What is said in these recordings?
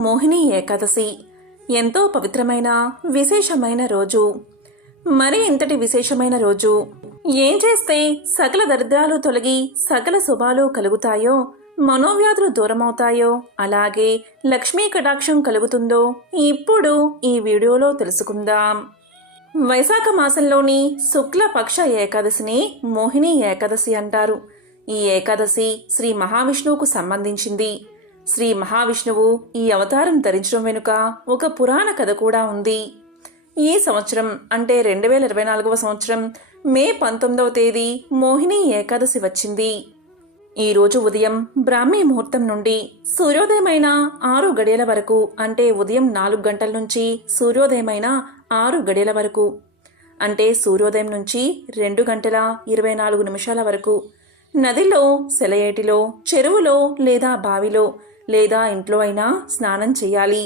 మోహిని ఏకాదశి. ఎంతో పవిత్రమైన విశేషమైన రోజు. మరి ఇంతటి విశేషమైన రోజు. ఏం చేస్తే సకల దరిద్రాలు తొలగి సకల శుభాలు కలుగుతాయో మనోవ్యాధులు దూరమవుతాయో అలాగే లక్ష్మీ కటాక్షం కలుగుతుందో ఇప్పుడు ఈ వీడియోలో తెలుసుకుందాం. వైశాఖ మాసంలోని శుక్లపక్ష ఏకాదశిని మోహిని ఏకాదశి అంటారు. ఈ ఏకాదశి శ్రీ మహావిష్ణువుకు సంబంధించింది. శ్రీ మహావిష్ణువు ఈ అవతారం ధరించడం వెనుక ఒక పురాణ కథ కూడా ఉంది. ఈ సంవత్సరం అంటే రెండు వేల ఇరవై నాలుగవ సంవత్సరం మే పంతొమ్మిదవ తేదీ మోహిని ఏకాదశి వచ్చింది. ఈరోజు ఉదయం బ్రాహ్మీ ముహూర్తం నుండి సూర్యోదయమైన ఆరు గడియల వరకు అంటే ఉదయం నాలుగు గంటల నుంచి సూర్యోదయమైన ఆరు గడియల వరకు అంటే సూర్యోదయం నుంచి రెండు గంటల ఇరవై నాలుగు నిమిషాల వరకు నదిలో సెలయేటిలో చెరువులో లేదా బావిలో లేదా ఇంట్లో అయినా స్నానం చేయాలి.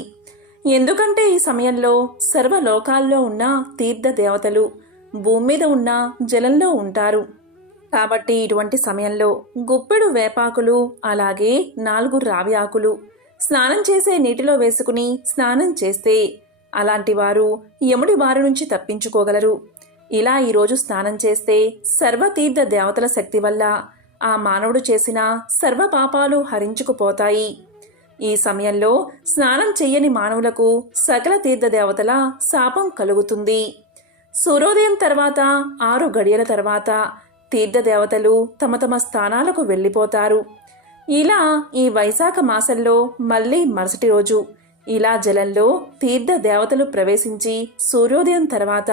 ఎందుకంటే ఈ సమయంలో సర్వలోకాల్లో ఉన్న తీర్థ దేవతలు భూమి మీద ఉన్న జలంలో ఉంటారు. కాబట్టి ఇటువంటి సమయంలో గుప్పెడు వేపాకులు అలాగే నాలుగు రావి ఆకులు స్నానం చేసే నీటిలో వేసుకుని స్నానం చేస్తే అలాంటి వారు యముడి బారి నుంచి తప్పించుకోగలరు. ఇలా ఈరోజు స్నానం చేస్తే సర్వతీర్థ దేవతల శక్తి వల్ల ఆ మానవుడు చేసిన సర్వ పాపాలు హరించుకుపోతాయి. ఈ సమయంలో స్నానం చెయ్యని మానవులకు సకల తీర్థ దేవతల శాపం కలుగుతుంది. సూర్యోదయం తర్వాత ఆరు గడియల తర్వాత తీర్థదేవతలు తమ తమ స్థానాలకు వెళ్ళిపోతారు. ఇలా ఈ వైశాఖ మాసంలో మళ్ళీ మరుసటి రోజు ఇలా జలంలో తీర్థ దేవతలు ప్రవేశించి సూర్యోదయం తర్వాత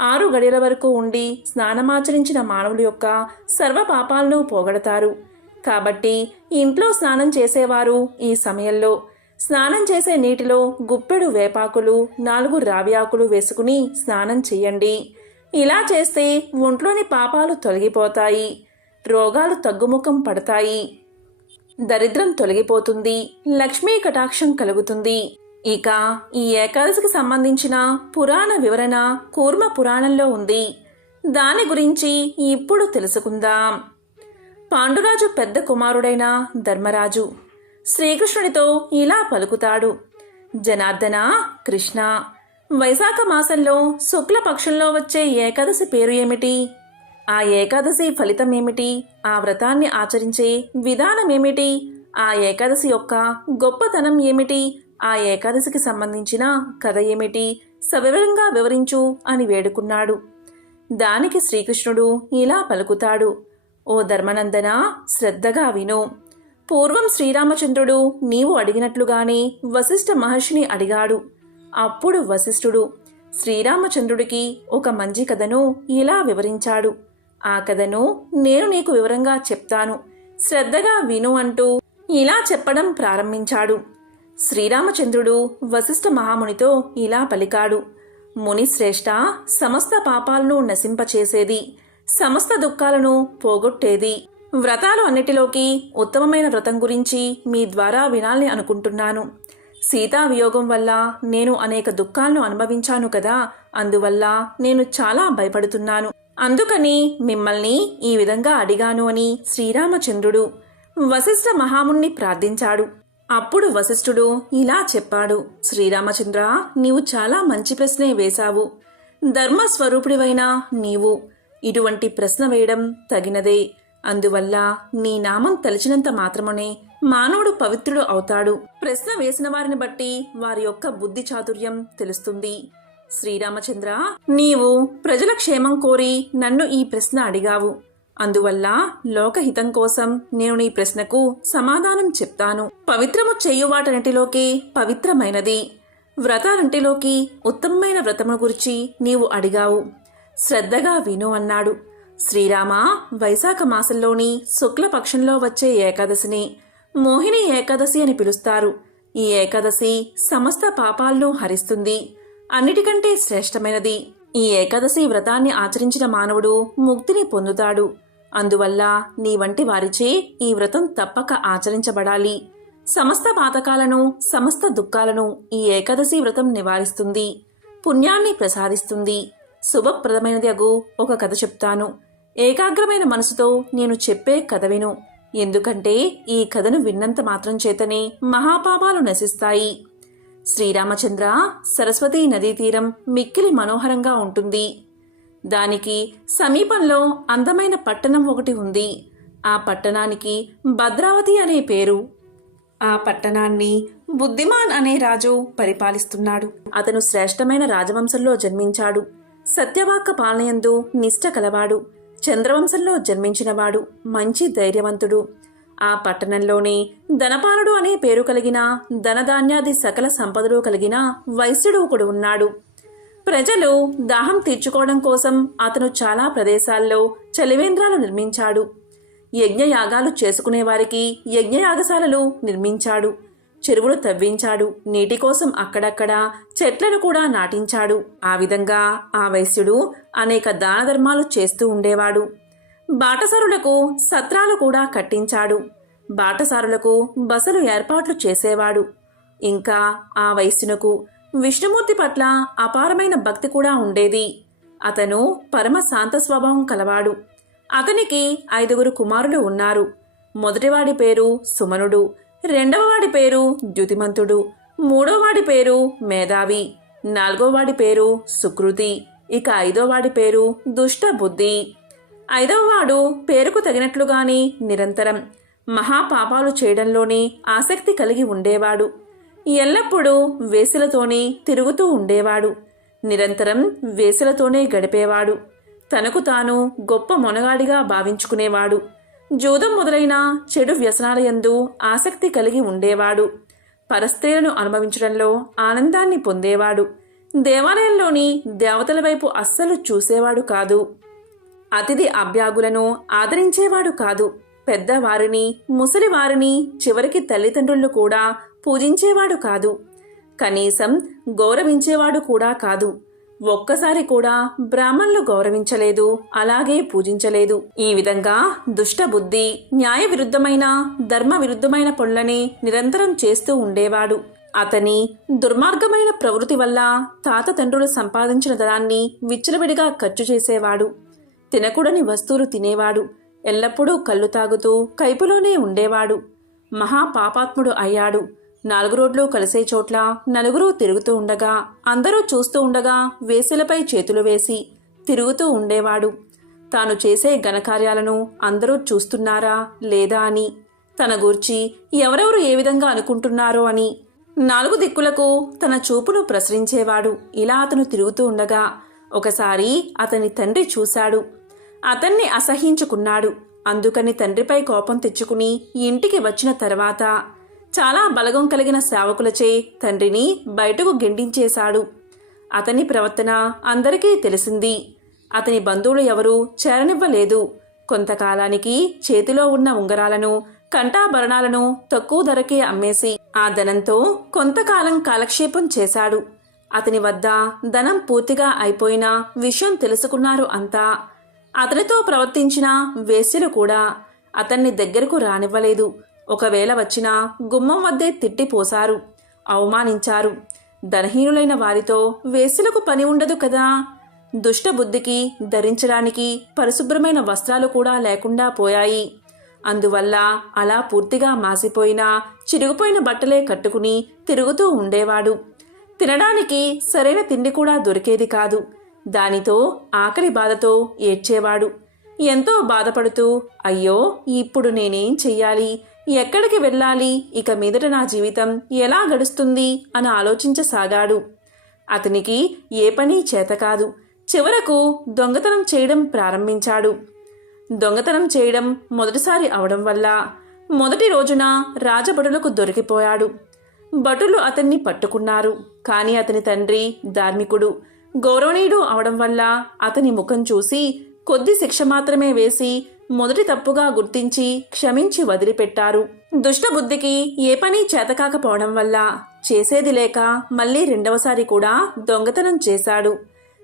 ఆరు గడియల వరకు ఉండి స్నానమాచరించిన మానవుల యొక్క సర్వ పాపాలను పోగొడతారు. కాబట్టి ఇంట్లో స్నానం చేసేవారు ఈ సమయంలో. స్నానం చేసే నీటిలో గుప్పెడు వేపాకులు నాలుగు రావి ఆకులు వేసుకుని స్నానం చేయండి. ఇలా చేస్తే ఒంట్లోని పాపాలు తొలగిపోతాయి రోగాలు తగ్గుముఖం పడతాయి. దరిద్రం తొలగిపోతుంది లక్ష్మీ కటాక్షం కలుగుతుంది. ఇక ఈ ఏకాదశికి సంబంధించిన పురాణ వివరణ కూర్మ పురాణంలో ఉంది. దాని గురించి ఇప్పుడు తెలుసుకుందాం. పాండురాజు పెద్ద కుమారుడైన ధర్మరాజు. శ్రీకృష్ణుడితో ఇలా పలుకుతాడు. జనార్దన కృష్ణ వైశాఖ మాసంలో శుక్లపక్షంలో వచ్చే ఏకాదశి పేరు ఏమిటి? ఆ ఏకాదశి ఫలితం ఏమిటి? ఆ వ్రతాన్ని ఆచరించే విధానం ఏమిటి? ఆ ఏకాదశి యొక్క గొప్పతనం ఏమిటి? ఆ ఏకాదశికి సంబంధించిన కథ ఏమిటి? సవివరంగా వివరించు అని వేడుకున్నాడు. దానికి శ్రీకృష్ణుడు ఇలా పలుకుతాడు. ఓ ధర్మనందన శ్రద్ధగా విను. పూర్వం శ్రీరామచంద్రుడు నీవు అడిగినట్లుగానే వశిష్ఠ మహర్షిని అడిగాడు. అప్పుడు వశిష్ఠుడు శ్రీరామచంద్రుడికి ఒక మంచి కథను ఇలా వివరించాడు. ఆ కథను నేను నీకు వివరంగా చెప్తాను. శ్రద్ధగా విను అంటూ ఇలా చెప్పడం ప్రారంభించాడు. శ్రీరామచంద్రుడు వశిష్ఠ మహామునితో ఇలా పలికాడు. మునిశ్రేష్ఠ సమస్త పాపాలను నశింపచేసేది. సమస్త దుఃఖాలను పోగొట్టేది. వ్రతాలు అన్నిటిలోకి ఉత్తమమైన వ్రతం గురించి మీ ద్వారా వినాలని అనుకుంటున్నాను. సీతా వియోగం వల్ల నేను అనేక దుఃఖాలను అనుభవించాను కదా అందువల్ల నేను చాలా భయపడుతున్నాను. అందుకని మిమ్మల్ని ఈ విధంగా అడిగాను అని శ్రీరామచంద్రుడు వశిష్ఠ మహాముణ్ణి ప్రార్థించాడు. అప్పుడు వశిష్ఠుడు ఇలా చెప్పాడు శ్రీరామచంద్ర నీవు చాలా మంచి ప్రశ్నే వేశావు. ధర్మస్వరూపుడివైన నీవు ఇటువంటి ప్రశ్న వేయడం తగినదే. అందువల్ల నీ నామం తలిచినంత మాత్రమునే మానవుడు పవిత్రుడు అవుతాడు. ప్రశ్న వేసిన వారిని బట్టి వారి యొక్క బుద్ధి చాతుర్యం తెలుస్తుంది. శ్రీరామచంద్ర నీవు ప్రజల క్షేమం కోరి నన్ను ఈ ప్రశ్న అడిగావు. అందువల్ల లోకహితం కోసం నేను నీ ప్రశ్నకు సమాధానం చెప్తాను. పవిత్రము చేయువాటన్నిటిలోకి పవిత్రమైనది. వ్రతాలంటిలోకి ఉత్తమమైన వ్రతమును గురించి నీవు అడిగావు. శ్రద్ధగా విను అన్నాడు. శ్రీరామ వైశాఖ మాసంలోని శుక్లపక్షంలో వచ్చే ఏకాదశిని మోహిని ఏకాదశి అని పిలుస్తారు. ఈ ఏకాదశి సమస్త పాపాలను హరిస్తుంది. అన్నిటికంటే శ్రేష్టమైనది ఈ ఏకాదశి వ్రతాన్ని ఆచరించిన మానవుడు ముక్తిని పొందుతాడు. అందువల్ల నీ వంటి వారిచే ఈ వ్రతం తప్పక ఆచరించబడాలి. సమస్త పాతకాలను సమస్త దుఃఖాలను ఈ ఏకాదశి వ్రతం నివారిస్తుంది. పుణ్యాన్ని ప్రసాదిస్తుంది. శుభప్రదమైనది అగు. ఒక కథ చెప్తాను. ఏకాగ్రమైన మనసుతో నేను చెప్పే కథ విను. ఎందుకంటే ఈ కథను విన్నంత మాత్రం చేతనే మహాపాపాలు నశిస్తాయి. శ్రీరామచంద్ర సరస్వతీ నదీ తీరం మిక్కిలి మనోహరంగా ఉంటుంది. దానికి సమీపంలో అందమైన పట్టణం ఒకటి ఉంది. ఆ పట్టణానికి భద్రావతి అనే పేరు. ఆ పట్టణాన్ని బుద్ధిమాన్ అనే రాజు పరిపాలిస్తున్నాడు. అతను శ్రేష్టమైన రాజవంశంలో జన్మించాడు. సత్యవాక్క పాలనయందు నిష్ట కలవాడు. చంద్రవంశంలో జన్మించినవాడు. మంచి ధైర్యవంతుడు. ఆ పట్టణంలోనే ధనపాలుడు అనే పేరు కలిగిన ధనధాన్యాది సకల సంపదలు కలిగిన వైశ్యుడు ఒకడు ఉన్నాడు. ప్రజలు దాహం తీర్చుకోవడం కోసం అతను చాలా ప్రదేశాల్లో చలివేంద్రాలు నిర్మించాడు. యజ్ఞయాగాలు చేసుకునేవారికి యజ్ఞయాగశాలలు నిర్మించాడు. చెరువులు తవ్వించాడు. నీటి కోసం అక్కడక్కడ చెట్లను కూడా నాటించాడు. ఆ విధంగా ఆ వైశ్యుడు అనేక దాన ధర్మాలు చేస్తూ ఉండేవాడు. బాటసారులకు సత్రాలు కూడా కట్టించాడు. బాటసారులకు బసలు ఏర్పాట్లు చేసేవాడు. ఇంకా ఆ వైశ్యునకు విష్ణుమూర్తి పట్ల అపారమైన భక్తి కూడా ఉండేది. అతను పరమ శాంత స్వభావం కలవాడు. అతనికి ఐదుగురు కుమారులు ఉన్నారు. మొదటివాడి పేరు సుమనుడు. రెండవవాడి పేరు ద్యుతిమంతుడు మూడోవాడి పేరు మేధావి నాలుగోవాడి పేరు సుకృతి ఇక ఐదోవాడి పేరు దుష్ట బుద్ధి ఐదవవాడు పేరుకు తగినట్లుగానే నిరంతరం మహాపాపాలు చేయడంలోనే ఆసక్తి కలిగి ఉండేవాడు. ఎల్లప్పుడూ వేసులతోనే తిరుగుతూ ఉండేవాడు. నిరంతరం వేసులతోనే గడిపేవాడు. తనకు తాను గొప్ప మొనగాడిగా భావించుకునేవాడు. జూదం మొదలైన చెడు వ్యసనాలయందు ఆసక్తి కలిగి ఉండేవాడు. పరస్త్రీలను అనుభవించడంలో ఆనందాన్ని పొందేవాడు. దేవాలయంలోని దేవతల వైపు అస్సలు చూసేవాడు కాదు. అతిథి అభ్యాగులను ఆదరించేవాడు కాదు. పెద్దవారిని ముసలివారిని చివరికి తల్లిదండ్రులు కూడా పూజించేవాడు కాదు. కనీసం గౌరవించేవాడు కూడా కాదు. ఒక్కసారి కూడా బ్రాహ్మణులు గౌరవించలేదు అలాగే పూజించలేదు. ఈ విధంగా దుష్టబుద్ధి న్యాయ విరుద్ధమైన ధర్మ విరుద్ధమైన పనులని నిరంతరం చేస్తూ ఉండేవాడు. అతని దుర్మార్గమైన ప్రవృత్తి వల్ల తాత తండ్రులు సంపాదించిన ధనాన్ని విచ్చలవిడిగా ఖర్చు చేసేవాడు. తినకూడని వస్తువులు తినేవాడు. ఎల్లప్పుడూ కళ్ళు తాగుతూ కైపులోనే ఉండేవాడు. మహాపాపాత్ముడు అయ్యాడు. నాలుగు రోడ్లు కలిసే చోట్ల నలుగురు తిరుగుతూ ఉండగా అందరూ చూస్తూ ఉండగా వేసులపై చేతులు వేసి తిరుగుతూ ఉండేవాడు. తాను చేసే ఘనకార్యాలను అందరూ చూస్తున్నారా లేదా అని తన గూర్చి ఎవరెవరు ఏ విధంగా అనుకుంటున్నారో అని నాలుగు దిక్కులకు తన చూపును ప్రసరించేవాడు. ఇలా అతను తిరుగుతూ ఉండగా ఒకసారి అతని తండ్రి చూశాడు. అతన్ని అసహించుకున్నాడు అందుకని తండ్రిపై కోపం తెచ్చుకుని ఇంటికి వచ్చిన తర్వాత చాలా బలగం కలిగిన సేవకులచే తండ్రిని బయటకు గెండించేశాడు. అతని ప్రవర్తన అందరికీ తెలిసింది. అతని బంధువులు ఎవరూ చేరనివ్వలేదు. కొంతకాలానికి చేతిలో ఉన్న ఉంగరాలను కంఠాభరణాలను తక్కువ ధరకే అమ్మేసి ఆ ధనంతో కొంతకాలం కాలక్షేపం చేశాడు. అతని వద్ద ధనం పూర్తిగా అయిపోయిన విషయం తెలుసుకున్నారు అంతా. అతనితో ప్రవర్తించిన వేశ్యలు కూడా అతన్ని దగ్గరకు రానివ్వలేదు. ఒకవేళ వచ్చినా గుమ్మం వద్దే తిట్టిపోశారు అవమానించారు. ధనహీనులైన వారితో వేసులకు పని ఉండదు కదా. దుష్టబుద్ధికి ధరించడానికి పరిశుభ్రమైన వస్త్రాలు కూడా లేకుండా పోయాయి. అందువల్ల అలా పూర్తిగా మాసిపోయిన చిరిగిపోయిన బట్టలే కట్టుకుని తిరుగుతూ ఉండేవాడు. తినడానికి సరైన తిండి కూడా దొరికేది కాదు. దానితో ఆకలి బాధతో ఏడ్చేవాడు. ఎంతో బాధపడుతూ అయ్యో ఇప్పుడు నేనేం చెయ్యాలి? ఎక్కడికి వెళ్ళాలి? ఇక మీదట నా జీవితం ఎలా గడుస్తుంది? అని ఆలోచించసాగాడు. అతనికి ఏ పని చేతకాదు చివరకు దొంగతనం చేయడం ప్రారంభించాడు. దొంగతనం చేయడం మొదటిసారి అవడం వల్ల మొదటి రోజున రాజభటులకు దొరికిపోయాడు. భటులు అతన్ని పట్టుకున్నారు. కానీ అతని తండ్రి ధార్మికుడు గౌరవనీయుడు అవడం వల్ల అతని ముఖం చూసి కొద్ది శిక్ష మాత్రమే వేసి మొదటి తప్పుగా గుర్తించి క్షమించి వదిలిపెట్టారు. దుష్టబుద్ధికి ఏ పని చేతకాకపోవడం వల్ల చేసేది లేక మళ్ళీ రెండవసారి కూడా దొంగతనం చేశాడు.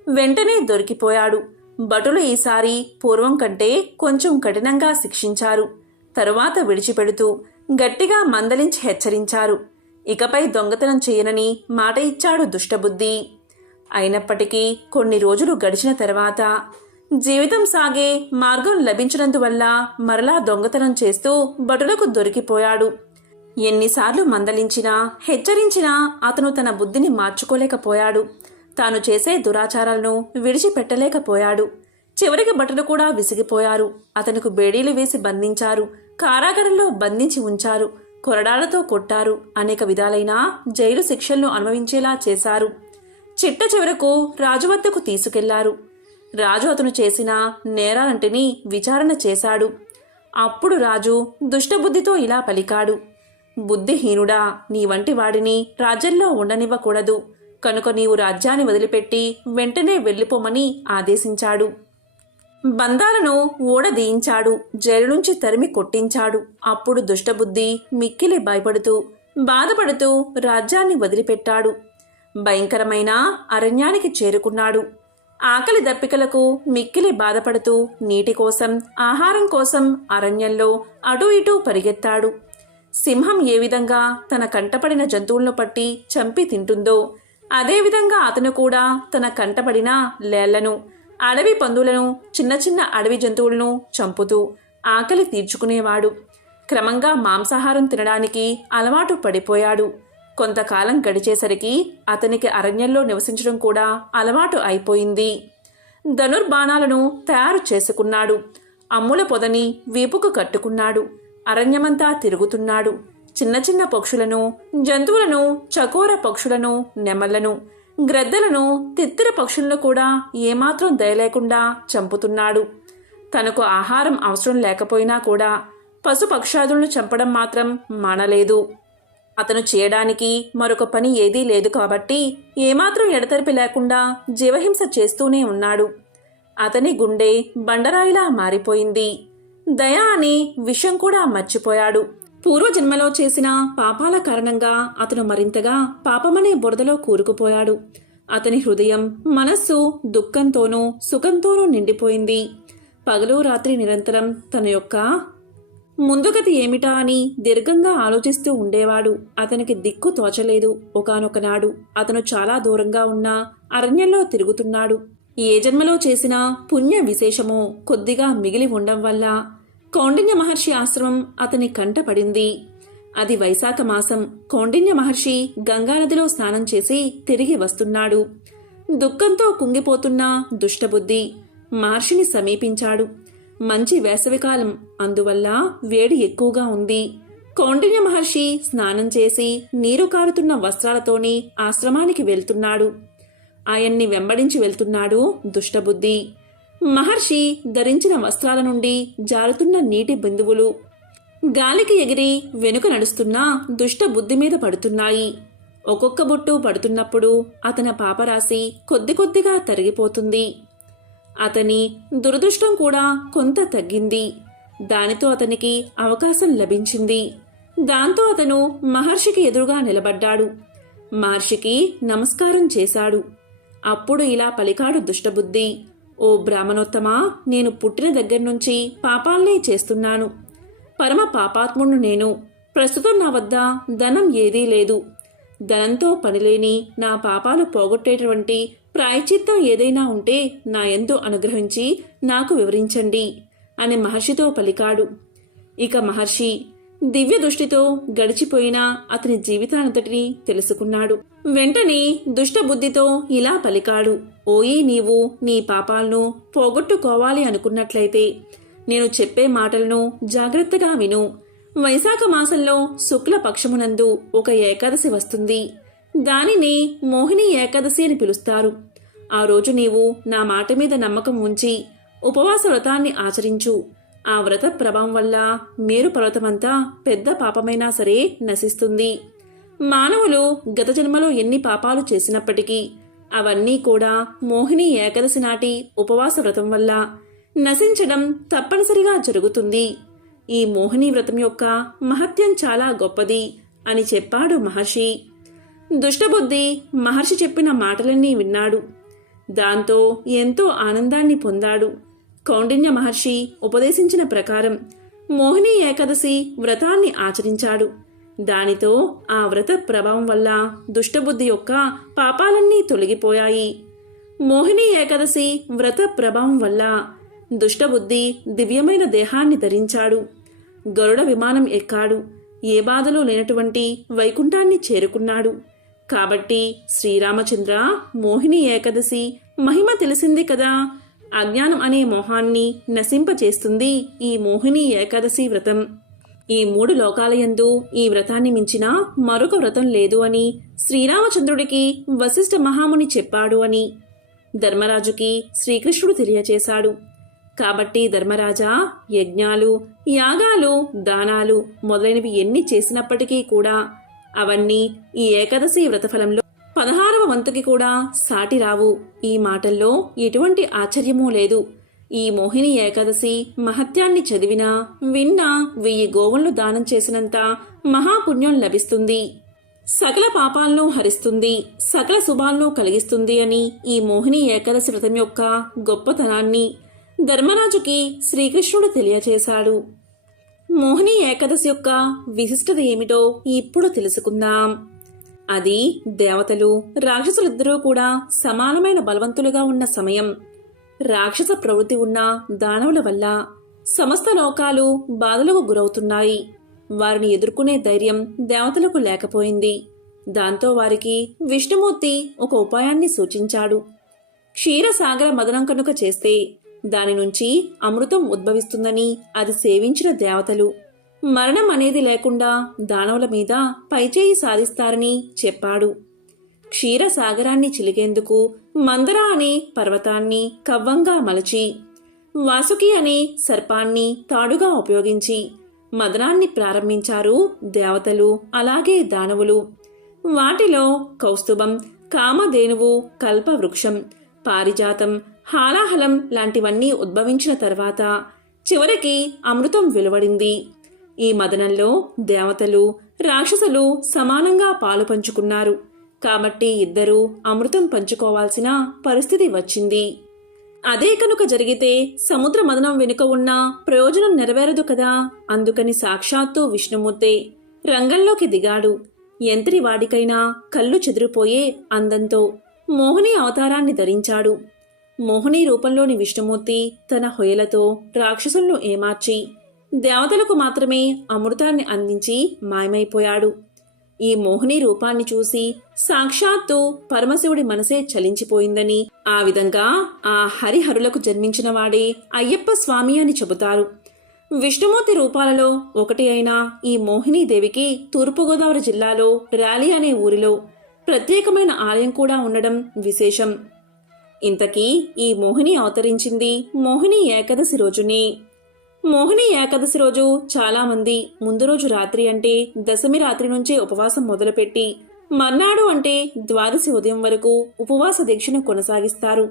వెంటనే దొరికిపోయాడు. భటులు ఈసారి పూర్వం కంటే కొంచెం కఠినంగా శిక్షించారు. తరువాత విడిచిపెడుతూ గట్టిగా మందలించి హెచ్చరించారు. ఇకపై దొంగతనం చేయనని మాట ఇచ్చాడు దుష్టబుద్ధి. అయినప్పటికీ కొన్ని రోజులు గడిచిన తర్వాత జీవితం సాగే మార్గం లభించినందువల్ల మరలా దొంగతనం చేస్తూ భటులకు దొరికిపోయాడు. ఎన్నిసార్లు మందలించినా హెచ్చరించినా అతను తన బుద్ధిని మార్చుకోలేకపోయాడు. తాను చేసే దురాచారాలను విడిచిపెట్టలేకపోయాడు. చివరికి భటులు కూడా విసిగిపోయారు. అతనికి బేడీలు వేసి బంధించారు. కారాగారంలో బంధించి ఉంచారు. కొరడాలతో కొట్టారు. అనేక విధాలైన జైలు శిక్షలను అనుభవించేలా చేశారు. చిట్ట చివరకు రాజు వద్దకు తీసుకెళ్ళారు. రాజు అతను చేసిన నేరాలంటిని విచారణ చేశాడు. అప్పుడు రాజు దుష్టబుద్ధితో ఇలా పలికాడు. బుద్ధిహీనుడా నీ వంటి వాడిని రాజ్యంలో ఉండనివ్వకూడదు. కనుక నీవు రాజ్యాన్ని వదిలిపెట్టి వెంటనే వెళ్ళిపోమని ఆదేశించాడు. బంధాలను ఊడదీయించాడు జైలు నుంచి తరిమి కొట్టించాడు. అప్పుడు దుష్టబుద్ధి మిక్కిలి భయపడుతూ బాధపడుతూ రాజ్యాన్ని వదిలిపెట్టాడు. భయంకరమైన అరణ్యానికి చేరుకున్నాడు. ఆకలి దప్పికలకు మిక్కిలి బాధపడుతూ నీటి కోసం ఆహారం కోసం అరణ్యంలో అటూ ఇటూ పరిగెత్తాడు. సింహం ఏ విధంగా తన కంటపడిన జంతువులను పట్టి చంపి తింటుందో అదేవిధంగా అతను కూడా తన కంటపడిన లేళ్ళను అడవి పందులను చిన్న చిన్న అడవి జంతువులను చంపుతూ ఆకలి తీర్చుకునేవాడు. క్రమంగా మాంసాహారం తినడానికి అలవాటు పడిపోయాడు. కొంతకాలం గడిచేసరికి అతనికి అరణ్యంలో నివసించడం కూడా అలవాటు అయిపోయింది. ధనుర్బాణాలను తయారు చేసుకున్నాడు. అమ్ముల పొదని వీపుకు కట్టుకున్నాడు. అరణ్యమంతా తిరుగుతున్నాడు. చిన్న చిన్న పక్షులను జంతువులను చకోర పక్షులను నెమళ్ళను గ్రద్దలను తిత్తిర పక్షులను కూడా ఏమాత్రం దయలేకుండా చంపుతున్నాడు. తనకు ఆహారం అవసరం లేకపోయినా కూడా పశుపక్షాదులను చంపడం మాత్రం మానలేదు. అతను చేయడానికి మరొక పని ఏదీ లేదు కాబట్టి ఏమాత్రం ఎడతెరిపి లేకుండా జీవహింస చేస్తూనే ఉన్నాడు. అతని గుండె బండరాయిలా మారిపోయింది. దయా అని విషయం కూడా మర్చిపోయాడు. పూర్వజన్మలో చేసిన పాపాల కారణంగా అతను మరింతగా పాపమనే బురదలో కూరుకుపోయాడు. అతని హృదయం మనస్సు దుఃఖంతోనూ సుఖంతోనూ నిండిపోయింది. పగలు రాత్రి నిరంతరం తన యొక్క ముందుగతి ఏమిటా అని దీర్ఘంగా ఆలోచిస్తూ ఉండేవాడు. అతనికి దిక్కు తోచలేదు. ఒకనొకనాడు అతను చాలా దూరంగా ఉన్న అరణ్యంలో తిరుగుతున్నాడు. ఏ జన్మలో చేసిన పుణ్య విశేషమో కొద్దిగా మిగిలి ఉండడం వల్ల కౌండిన్య మహర్షి ఆశ్రమం అతని కంట పడింది. అది వైశాఖ మాసం కౌండిన్య మహర్షి గంగానదిలో స్నానం చేసి తిరిగి వస్తున్నాడు. దుఃఖంతో కుంగిపోతున్న దుష్టబుద్ధి మహర్షిని సమీపించాడు. మంచి వేసవికాలం అందువల్ల వేడి ఎక్కువగా ఉంది. కౌండిన్య మహర్షి స్నానం చేసి నీరు కారుతున్న వస్త్రాలతోని ఆశ్రమానికి వెళ్తున్నాడు. ఆయన్ని వెంబడించి వెళ్తున్నాడు దుష్టబుద్ధి. మహర్షి ధరించిన వస్త్రాల నుండి జారుతున్న నీటి బిందువులు. గాలికి ఎగిరి వెనుక నడుస్తున్న దుష్ట బుద్ధి మీద పడుతున్నాయి. ఒక్కొక్క బొట్టు పడుతున్నప్పుడు అతని పాపరాశి కొద్ది కొద్దిగా తరిగిపోతుంది. అతని దురదృష్టం కూడా కొంత తగ్గింది. దానితో అతనికి అవకాశం లభించింది. దాంతో అతను మహర్షికి ఎదురుగా నిలబడ్డాడు. మహర్షికి నమస్కారం చేశాడు. అప్పుడు ఇలా పలికాడు దుష్టబుద్ధి. ఓ బ్రాహ్మణోత్తమా నేను పుట్టిన దగ్గర నుంచి పాపాలనే చేస్తున్నాను. పరమ పాపాత్ముడు నేను. ప్రస్తుతం నా వద్ద ధనం ఏదీ లేదు. ధనంతో పనిలేని నా పాపాలు పోగొట్టేటువంటి ప్రాయచిత్తం ఏదైనా ఉంటే నా ఎందు అనుగ్రహించి నాకు వివరించండి అని మహర్షితో పలికాడు. ఇక మహర్షి దివ్య దృష్టితో గడిచిపోయిన అతని జీవితానంతటిని తెలుసుకున్నాడు. వెంటనే దుష్టబుద్ధితో ఇలా పలికాడు. ఓయే నీవు నీ పాపాలను పోగొట్టుకోవాలి అనుకున్నట్లయితే నేను చెప్పే మాటలను జాగ్రత్తగా విను. వైశాఖ మాసంలో శుక్ల పక్షమునందు ఒక ఏకాదశి వస్తుంది. దానిని మోహిని ఏకాదశి అని పిలుస్తారు. ఆ రోజు నీవు నా మాట మీద నమ్మకం ఉంచి ఉపవాస వ్రతాన్ని ఆచరించు. ఆ వ్రత ప్రభావం వల్ల మేరు పర్వతమంతా పెద్ద పాపమైనా సరే నశిస్తుంది. మానవులు గత జన్మలో ఎన్ని పాపాలు చేసినప్పటికీ అవన్నీ కూడా మోహిని ఏకాదశి నాటి ఉపవాస వ్రతం వల్ల నశించడం తప్పనిసరిగా జరుగుతుంది. ఈ మోహిని వ్రతం యొక్క మహత్యం చాలా గొప్పది అని చెప్పాడు మహర్షి. దుష్టబుద్ధి మహర్షి చెప్పిన మాటలన్నీ విన్నాడు. దాంతో ఎంతో ఆనందాన్ని పొందాడు. కౌండిన్య మహర్షి ఉపదేశించిన ప్రకారం మోహిని ఏకాదశి వ్రతాన్ని ఆచరించాడు. దానితో ఆ వ్రత ప్రభావం వల్ల దుష్టబుద్ధి యొక్క పాపాలన్నీ తొలగిపోయాయి. మోహిని ఏకాదశి వ్రత ప్రభావం వల్ల దుష్టబుద్ధి దివ్యమైన దేహాన్ని ధరించాడు. గరుడ విమానం ఎక్కాడు. ఏ బాధలో లేనటువంటి వైకుంఠాన్ని చేరుకున్నాడు. కాబట్టి శ్రీరామచంద్ర మోహిని ఏకదశి మహిమ తెలిసింది కదా. అజ్ఞానం అనే మోహాన్ని నశింపచేస్తుంది ఈ మోహిని ఏకాదశి వ్రతం. ఈ మూడు లోకాలయందు ఈ వ్రతాన్ని మించిన మరొక వ్రతం లేదు అని శ్రీరామచంద్రుడికి వశిష్ఠ మహాముని చెప్పాడు అని ధర్మరాజుకి శ్రీకృష్ణుడు తెలియచేశాడు. కాబట్టి ధర్మరాజా యజ్ఞాలు యాగాలు దానాలు మొదలైనవి ఎన్ని చేసినప్పటికీ కూడా అవన్నీ ఈ ఏకాదశి వ్రతఫలంలో పదహారవ వంతుకి కూడా సాటి రావు. ఈ మాటల్లో ఎటువంటి ఆశ్చర్యమూ లేదు. ఈ మోహిని ఏకాదశి మహత్యాన్ని చదివినా విన్నా వెయ్యి గోవులను దానం చేసినంత మహాపుణ్యం లభిస్తుంది. సకల పాపాలను హరిస్తుంది సకల శుభాలను కలిగిస్తుంది అని ఈ మోహిని ఏకాదశి వ్రతం యొక్క గొప్పతనాన్ని ధర్మరాజుకి శ్రీకృష్ణుడు తెలియచేశాడు మోహిని ఏకాదశి యొక్క విశిష్టత ఏమిటో ఇప్పుడు తెలుసుకుందాం. అది దేవతలు రాక్షసులిద్దరూ కూడా సమానమైన బలవంతులుగా ఉన్న సమయం. రాక్షస ప్రవృత్తి ఉన్న దానవుల వల్ల సమస్త లోకాలు బాధలకు గురవుతున్నాయి. వారిని ఎదుర్కొనే ధైర్యం దేవతలకు లేకపోయింది. దాంతో వారికి విష్ణుమూర్తి ఒక ఉపాయాన్ని సూచించాడు. క్షీరసాగర మదనం కనుక చేస్తే దాని నుంచి అమృతం ఉద్భవిస్తుందని అది సేవించిన దేవతలు. మరణం అనేది లేకుండా దానవుల మీద పైచేయి సాధిస్తారని చెప్పాడు. క్షీరసాగరాన్ని చిలిగేందుకు మందర అనే పర్వతాన్ని కవ్వంగా మలచి వాసుకి అనే సర్పాన్ని తాడుగా ఉపయోగించి మదనాన్ని ప్రారంభించారు దేవతలు అలాగే దానవులు. వాటిలో కౌస్తుభం కామధేనువు కల్పవృక్షం పారిజాతం హాలాహలం లాంటివన్నీ ఉద్భవించిన తర్వాత చివరికి అమృతం వెలువడింది. ఈ మదనంలో దేవతలు రాక్షసులు సమానంగా పాలు పంచుకున్నారు. కాబట్టి ఇద్దరూ అమృతం పంచుకోవాల్సిన పరిస్థితి వచ్చింది. అదే కనుక జరిగితే సముద్ర మదనం వెనుక ఉన్న ప్రయోజనం నెరవేరదు కదా? అందుకని సాక్షాత్తు విష్ణుమూర్తే రంగంలోకి దిగాడు. ఎంతటి వాడికైనా కళ్ళు చెదిరిపోయే అందంతో మోహిని అవతారాన్ని ధరించాడు. మోహిని రూపంలోని విష్ణుమూర్తి తన హొయలతో రాక్షసులను ఏమార్చి దేవతలకు మాత్రమే అమృతాన్ని అందించి మాయమైపోయాడు. ఈ మోహిని రూపాన్ని చూసి సాక్షాత్తు పరమశివుడి మనసే చలించిపోయిందని ఆ విధంగా ఆ హరిహరులకు జన్మించిన వాడే అయ్యప్ప స్వామి అని చెబుతారు. విష్ణుమూర్తి రూపాలలో ఒకటి అయిన ఈ మోహినీదేవికి తూర్పుగోదావరి జిల్లాలో ర్యాలీ అనే ఊరిలో ప్రత్యేకమైన ఆలయం కూడా ఉండడం విశేషం. ఇంతకీ ఈ మోహిని అవతరించింది మోహిని ఏకాదశి రోజుని. మోహిని ఏకాదశి రోజు చాలామంది ముందు రోజు రాత్రి అంటే దశమి రాత్రి నుంచే ఉపవాసం మొదలుపెట్టి మర్నాడు అంటే ద్వాదశి ఉదయం వరకు ఉపవాస దీక్షను కొనసాగిస్తారు.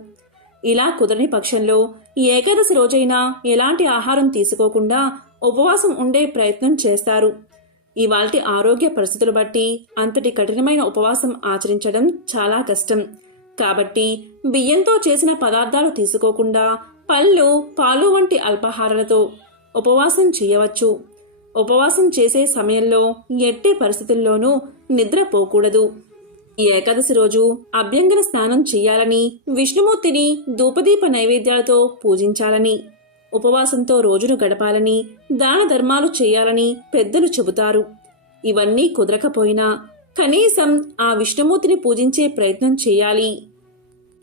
ఇలా కుదరని పక్షంలో ఏకాదశి రోజైనా ఎలాంటి ఆహారం తీసుకోకుండా ఉపవాసం ఉండే ప్రయత్నం చేస్తారు. ఇవాల్టి ఆరోగ్య పరిస్థితులు బట్టి అంతటి కఠినమైన ఉపవాసం ఆచరించడం చాలా కష్టం. కాబట్టి బియ్యంతో చేసిన పదార్థాలు తీసుకోకుండా పళ్ళు పాలు వంటి అల్పాహారాలతో ఉపవాసం చేయవచ్చు. ఉపవాసం చేసే సమయంలో ఎట్టి పరిస్థితుల్లోనూ నిద్రపోకూడదు ఏకాదశి రోజు అభ్యంగన స్నానం చేయాలని విష్ణుమూర్తిని ధూపదీప నైవేద్యాలతో పూజించాలని ఉపవాసంతో రోజును గడపాలని దాన ధర్మాలు చేయాలని పెద్దలు చెబుతారు. ఇవన్నీ కుదరకపోయినా కనీసం ఆ విష్ణుమూర్తిని పూజించే ప్రయత్నం చేయాలి.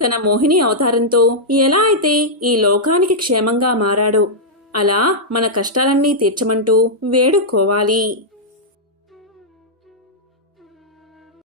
తన మోహిని అవతారంతో ఎలా అయితే ఈ లోకానికి క్షేమంగా మారాడో అలా మన కష్టాలన్నీ తీర్చమంటూ వేడుకోవాలి.